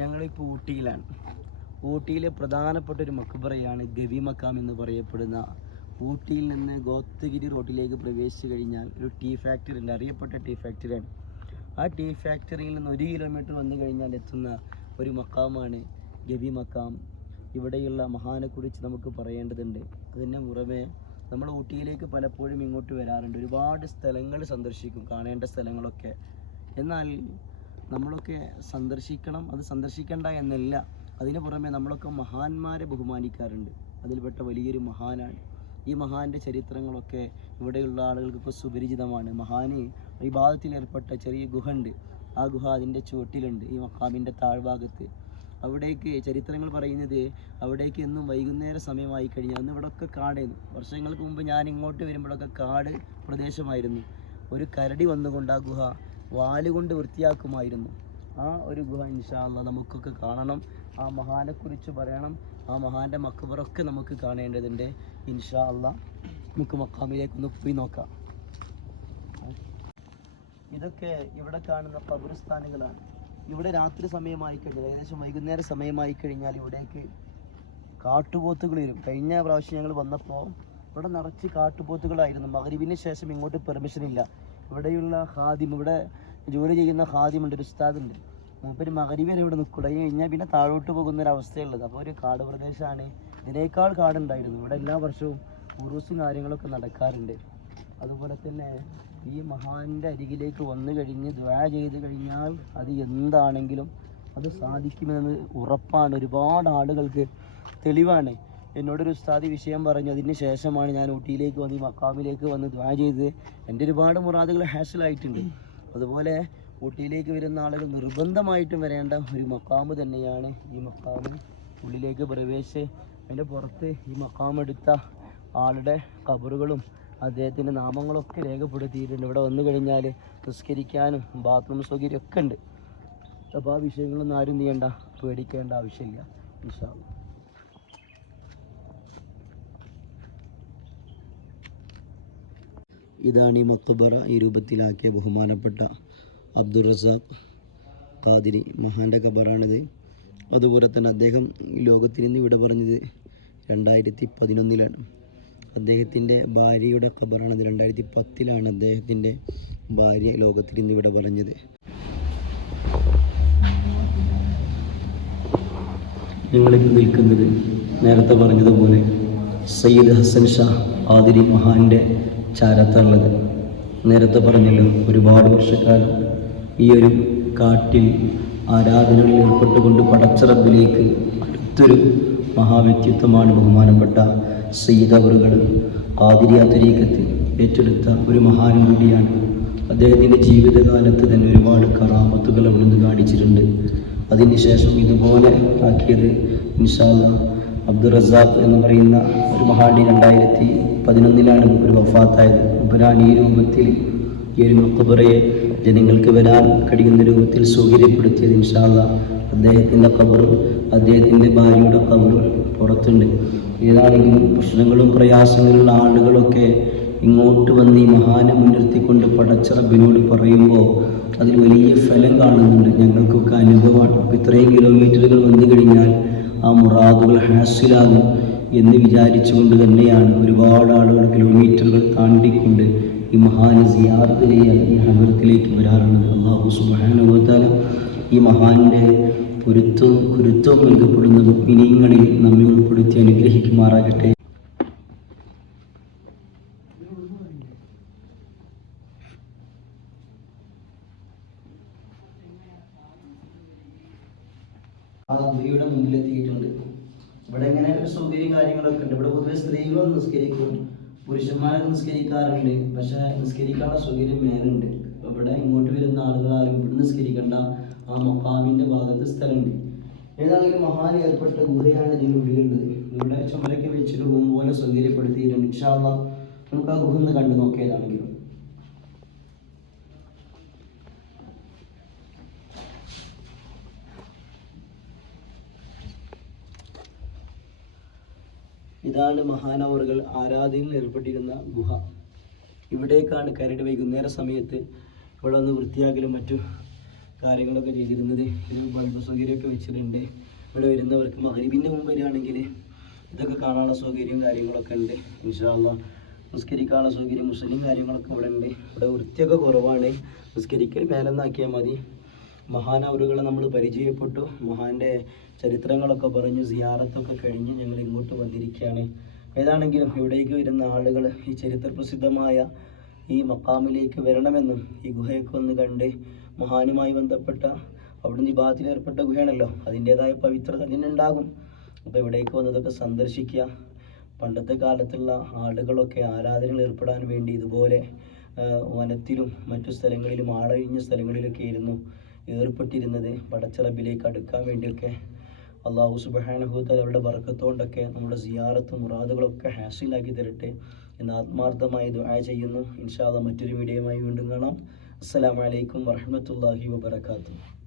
ഞങ്ങളിപ്പോൾ ഊട്ടിയിലാണ്. ഊട്ടിയിലെ പ്രധാനപ്പെട്ട ഒരു മക്ബറയാണ് ഗവി മക്കാം എന്ന് പറയപ്പെടുന്ന. ഊട്ടിയിൽ നിന്ന് ഗോത്തഗിരി റോഡിലേക്ക് പ്രവേശിച്ചു കഴിഞ്ഞാൽ ഒരു ടീ ഫാക്ടറി ഉണ്ട്, അറിയപ്പെട്ട ടീ ഫാക്ടറിയാണ്. ആ ടീ ഫാക്ടറിയിൽ നിന്ന് 1 കിലോമീറ്റർ വന്നു കഴിഞ്ഞാൽ എത്തുന്ന ഒരു മക്കാമാണ് ഗവി മക്കാം. ഇവിടെയുള്ള മഹാനെക്കുറിച്ച് നമുക്ക് പറയേണ്ടതുണ്ട്. അതിന് പുറമെ നമ്മൾ ഊട്ടിയിലേക്ക് പലപ്പോഴും ഇങ്ങോട്ട് വരാറുണ്ട്, ഒരുപാട് സ്ഥലങ്ങൾ സന്ദർശിക്കും, കാണേണ്ട സ്ഥലങ്ങളൊക്കെ. എന്നാൽ നമ്മളൊക്കെ സന്ദർശിക്കണം, അത് സന്ദർശിക്കേണ്ട എന്നല്ല, അതിന് പുറമെ നമ്മളൊക്കെ മഹാന്മാരെ ബഹുമാനിക്കാറുണ്ട്. അതിൽപ്പെട്ട വലിയൊരു മഹാനാണ്. ഈ മഹാൻ്റെ ചരിത്രങ്ങളൊക്കെ ഇവിടെയുള്ള ആളുകൾക്കൊക്കെ സുപരിചിതമാണ്. മഹാന് ഇബാദത്തിലേർപ്പെട്ട ചെറിയ ഗുഹ ഉണ്ട്. ആ ഗുഹ അതിൻ്റെ ചുവട്ടിലുണ്ട്, ഈ മക്കാമിൻ്റെ താഴ്ഭാഗത്ത്. അവിടേക്ക് ചരിത്രങ്ങൾ പറയുന്നത് അവിടേക്ക് എന്നും വൈകുന്നേര സമയമായി കഴിഞ്ഞാൽ അന്ന് ഇവിടെയൊക്കെ കാടായിരുന്നു. വർഷങ്ങൾക്ക് മുമ്പ് ഞാൻ ഇങ്ങോട്ട് വരുമ്പോഴൊക്കെ കാട് പ്രദേശമായിരുന്നു. ഒരു കരടി വന്നുകൊണ്ട് ആ ഗുഹ വാലുകൊണ്ട് വൃത്തിയാക്കുമായിരുന്നു. ആ ഒരു ഗുഹ ഇൻഷാ അല്ലാഹ് നമുക്കൊക്കെ കാണണം, ആ മഹാനെക്കുറിച്ച് പറയണം, ആ മഹാൻ്റെ മക്ബറൊക്കെ നമുക്ക് കാണേണ്ടതുണ്ട്. ഇൻഷാ അല്ലാഹ് നമുക്ക് മക്കാമിലേക്കൊന്ന് പോയി നോക്കാം. ഇതൊക്കെ ഇവിടെ കാണുന്ന ഖബർസ്ഥാനുകളാണ്. ഇവിടെ രാത്രി സമയമായി കഴിഞ്ഞാൽ, ഏകദേശം വൈകുന്നേര സമയമായി കഴിഞ്ഞാൽ ഇവിടേക്ക് കാട്ടുപോത്തുകൾ വരും. കഴിഞ്ഞ പ്രാവശ്യം ഞങ്ങൾ വന്നപ്പോൾ ഇവിടെ നിറച്ച് കാട്ടുപോത്തുകളായിരുന്നു. മഗ്‌രിബിന് ശേഷം ഇങ്ങോട്ട് പെർമിഷൻ ഇല്ല. ഇവിടെയുള്ള ഖാദിം, ഇവിടെ ജോലി ചെയ്യുന്ന ഖാദിമുണ്ട്, ഒരു ഉസ്താദുണ്ട്, മൂപ്പര് മഗ്‌രിബ് വരെ ഇവിടെ നിൽക്കും. കഴിഞ്ഞാൽ പിന്നെ താഴോട്ട് പോകുന്ന ഒരു അവസ്ഥയുള്ളത്. അപ്പോൾ ഒരു കാട് പ്രദേശമാണ്. ഇതിനേക്കാൾ കാടുണ്ടായിരുന്നു. ഇവിടെ എല്ലാ വർഷവും ഉറൂസും കാര്യങ്ങളൊക്കെ നടക്കാറുണ്ട്. അതുപോലെ തന്നെ ഈ മഹാൻ്റെ അരികിലേക്ക് വന്നു കഴിഞ്ഞ് ദുആ ചെയ്ത് കഴിഞ്ഞാൽ അത് എന്താണെങ്കിലും അത് സാധിക്കുമെന്ന് ഉറപ്പാണ്. ഒരുപാട് ആളുകൾക്ക് തെളിവാണ്. എന്നോടൊരു ഉസ്താദി വിഷയം പറഞ്ഞു. അതിന് ശേഷമാണ് ഞാൻ ഊട്ടിയിലേക്ക് വന്ന് ഈ മക്കാമിലേക്ക് വന്ന് ദുആ ചെയ്ത് എൻ്റെ ഒരുപാട് മുറാദുകൾ ഹാസിലായിട്ടുണ്ട്. അതുപോലെ ഊട്ടിയിലേക്ക് വരുന്ന ആളുകൾ നിർബന്ധമായിട്ടും വരേണ്ട ഒരു മക്കാമ് തന്നെയാണ് ഈ മക്കാമ്. ഉള്ളിലേക്ക് പ്രവേശിച്ച് അതിൻ്റെ പുറത്ത് ഈ മക്കാമെടുത്ത ആളുടെ ഖബറുകളും അദ്ദേഹത്തിൻ്റെ നാമങ്ങളൊക്കെ രേഖപ്പെടുത്തിയിട്ടുണ്ട്. ഇവിടെ വന്നു കഴിഞ്ഞാൽ നിസ്കരിക്കാനും ബാത്റൂം സൗകര്യം ഒക്കെ ഉണ്ട്. അപ്പോൾ ആ വിഷയങ്ങളൊന്നും ആരും ചെയ്യണ്ട, പേടിക്കേണ്ട ആവശ്യമില്ല ഇൻഷാ അല്ലാഹ്. ഇതാണ് ഈ മക്ബറ ഈ രൂപത്തിലാക്കിയ ബഹുമാനപ്പെട്ട അബ്ദുർ റസാഖ് ഖാദിരി മഹാൻ്റെ ഖബറാണിത്. അതുപോലെ തന്നെ അദ്ദേഹം ലോകത്തിൽ നിന്ന് വിട പറഞ്ഞത് 2011 അദ്ദേഹത്തിൻ്റെ ഭാര്യയുടെ ഖബറാണിത്. 2010 അദ്ദേഹത്തിൻ്റെ ഭാര്യ ലോകത്തിൽ നിന്ന് വിട പറഞ്ഞത്. ഞങ്ങളിപ്പോൾ നിൽക്കുന്നത് നേരത്തെ പറഞ്ഞതുപോലെ സയ്യിദ് ഹസൻ ഷാ ഖാദിരി മഹാൻ്റെ ചാരത്തുള്ളത്. നേരത്തെ പറഞ്ഞല്ലോ, ഒരുപാട് വർഷക്കാലം ഈ ഒരു കാട്ടിൽ ആരാധനകളിൽ ഏർപ്പെട്ടുകൊണ്ട് പടച്ച റബ്ബിലേക്ക് അടുത്തൊരു മഹാവ്യക്തിത്വമാണ് ബഹുമാനപ്പെട്ട സയ്യിദ് അവറുകൾ. ഖാദിരിയ തരീഖത്ത് ഏറ്റെടുത്ത ഒരു മഹാനും കൂടിയാണ്. അദ്ദേഹത്തിൻ്റെ ജീവിതകാലത്ത് തന്നെ ഒരുപാട് കറാമത്തുകൾ അവിടുന്ന് കാണിച്ചിട്ടുണ്ട്. അതിനുശേഷം ഇതുപോലെ ആക്കിയത് ഇൻഷാ അല്ലാഹ് അബ്ദുർ റസാഖ് എന്ന് പറയുന്ന ഒരു മഹാനി 2011 ഒരു വഫാത്തായത്. ഉപരാൻ ഈ രൂപത്തിൽ ഈ ഒരു മക്ബറയെ ജനങ്ങൾക്ക് വരാൻ കഴിയുന്ന രൂപത്തിൽ സൗകര്യപ്പെടുത്തിയത്. ഇൻഷാ അല്ലാഹ് അദ്ദേഹത്തിൻ്റെ ഖബറും അദ്ദേഹത്തിൻ്റെ ഭാര്യയുടെ ഖബറും പുറത്തുണ്ട്. ഏതാണെങ്കിലും പ്രശ്നങ്ങളും പ്രയാസങ്ങളുള്ള ആളുകളൊക്കെ ഇങ്ങോട്ട് വന്ന് ഈ മഹാനെ മുൻനിർത്തിക്കൊണ്ട് പടച്ച റബ്ബിനോട് പറയുമ്പോൾ അതിൽ വലിയ ഫലം കാണുന്നുണ്ട്. ഞങ്ങൾക്കൊക്കെ അനുഭവമാണ്. അപ്പോൾ ഇത്രയും കിലോമീറ്ററുകൾ വന്നു കഴിഞ്ഞാൽ ആ മുറാദുകൾ ഹാസിലാകും എന്ന് വിചാരിച്ചുകൊണ്ട് തന്നെയാണ് ഒരുപാട് ആളുകൾ കിലോമീറ്ററുകൾ താണ്ടിക്കൊണ്ട് ഈ മഹാനെ സിയാറത്ത് ചെയ്യാൻ ഈ ഹദറത്തിലേക്ക് വരാറുള്ളത്. അല്ലാഹു സുബ്ഹാനഹു വ തആല ഈ മഹാൻ്റെ കുരുത്തവും നൽകപ്പെടുന്ന മുഅ്മിനീങ്ങളിൽ നമ്മെ ഉൾപ്പെടുത്തി അനുഗ്രഹിക്കുമാറാകട്ടെ. ആ ഗുഹയുടെ മുന്നിലെത്തിയിട്ടുണ്ട്. ഇവിടെ ഇങ്ങനെ ഒരു സൗകര്യം കാര്യങ്ങളൊക്കെ ഉണ്ട്. ഇവിടെ പൊതുവെ സ്ത്രീകളും നിസ്കരിക്കും, പുരുഷന്മാരൊക്കെ നിസ്കരിക്കാറുണ്ട്. പക്ഷേ നിസ്കരിക്കാനുള്ള സൗകര്യം മേലുണ്ട്. അപ്പോൾ ഇവിടെ ഇങ്ങോട്ട് വരുന്ന ആളുകളാരും ഇവിടെ നിസ്കരിക്കേണ്ട, ആ മഖാമിൻ്റെ ഭാഗത്ത് സ്ഥലമുണ്ട്. ഏതാണെങ്കിലും മഹാൻ ഏർപ്പെട്ട ഗുഹയാണ് ഇതിനുള്ളിലുള്ളത്. ഇവിടെ ചുമരൊക്കെ വെച്ചിട്ട് റൂം പോലെ സൗകര്യപ്പെടുത്തിയിട്ടുണ്ട്. ഇൻഷാ അല്ലാഹ് നമുക്ക് ആ ഗുഹ ഒന്ന് കണ്ടു നോക്കിയതാണെങ്കിലും. ഇതാണ് മഹാനവറുകൾ ആരാധനയിൽ ഏർപ്പെട്ടിരുന്ന ഗുഹ. ഇവിടേക്കാണ് കരട് വൈകുന്നേര സമയത്ത് ഇവിടെ ഒന്ന് വൃത്തിയാക്കലും മറ്റും കാര്യങ്ങളൊക്കെ ചെയ്തിരുന്നത്. ഇത് ബൾബ് സൗകര്യമൊക്കെ വെച്ചിട്ടുണ്ട്. ഇവിടെ വരുന്നവർക്ക് മഗ്‌രിബിൻ്റെ മുമ്പ് വരികയാണെങ്കിൽ ഇതൊക്കെ കാണാനുള്ള സൗകര്യവും കാര്യങ്ങളൊക്കെ ഉണ്ട്. ഇൻഷാ അല്ലാഹ് നിസ്കരിക്കാനുള്ള സൗകര്യം മുസ്ലിം കാര്യങ്ങളൊക്കെ ഇവിടെ ഉണ്ട്. ഇവിടെ വൃത്തിയൊക്കെ കുറവാണ്. നിസ്കരിക്കൽ മേലെന്നാക്കിയാൽ മതി. മഹാനവറുകളെ നമ്മൾ പരിചയപ്പെട്ടു, മഹാൻ്റെ ചരിത്രങ്ങളൊക്കെ പറഞ്ഞു, സിയാറത്തൊക്കെ കഴിഞ്ഞ് ഞങ്ങൾ ഇങ്ങോട്ട് വന്നിരിക്കുകയാണ്. ഏതാണെങ്കിലും ഇവിടേക്ക് വരുന്ന ആളുകൾ ഈ ചരിത്ര പ്രസിദ്ധമായ ഈ മക്കാമിലേക്ക് വരണമെന്നും ഈ ഗുഹയൊക്കെ ഒന്ന് കണ്ട് മഹാനുമായി ബന്ധപ്പെട്ട അവിടുന്ന് വിഭാഗത്തിൽ ഏർപ്പെട്ട ഗുഹയാണല്ലോ, അതിൻ്റേതായ പവിത്രത അതിനുണ്ടാകും. അപ്പോൾ ഇവിടേക്ക് വന്നതൊക്കെ സന്ദർശിക്കുക. പണ്ടത്തെ കാലത്തുള്ള ആളുകളൊക്കെ ആരാധനകൾ ഏർപ്പെടാൻ വേണ്ടി ഇതുപോലെ വനത്തിലും മറ്റു സ്ഥലങ്ങളിലും ആളൊഴിഞ്ഞ സ്ഥലങ്ങളിലൊക്കെ ആയിരുന്നു ഏർപ്പെട്ടിരുന്നത്, പടച്ചിറപ്പിലേക്ക് അടുക്കാൻ വേണ്ടിയൊക്കെ. അള്ളാഹു സുബ്ഹാനഹു വ തആല അവരുടെ ബർക്കത്തുകൊണ്ടൊക്കെ നമ്മുടെ സിയാറത്തും മുറാദുകളൊക്കെ ഹാസിലാക്കി തരട്ടെ എന്ന് ആത്മാർത്ഥമായി ദുആ ചെയ്യുന്നു. ഇൻഷാ അല്ലാഹ് മറ്റൊരു വീഡിയോയുമായി വീണ്ടും കാണാം. അസ്സലാമു അലൈക്കും വറഹ്മത്തുള്ളാഹി വബറകാതുഹു.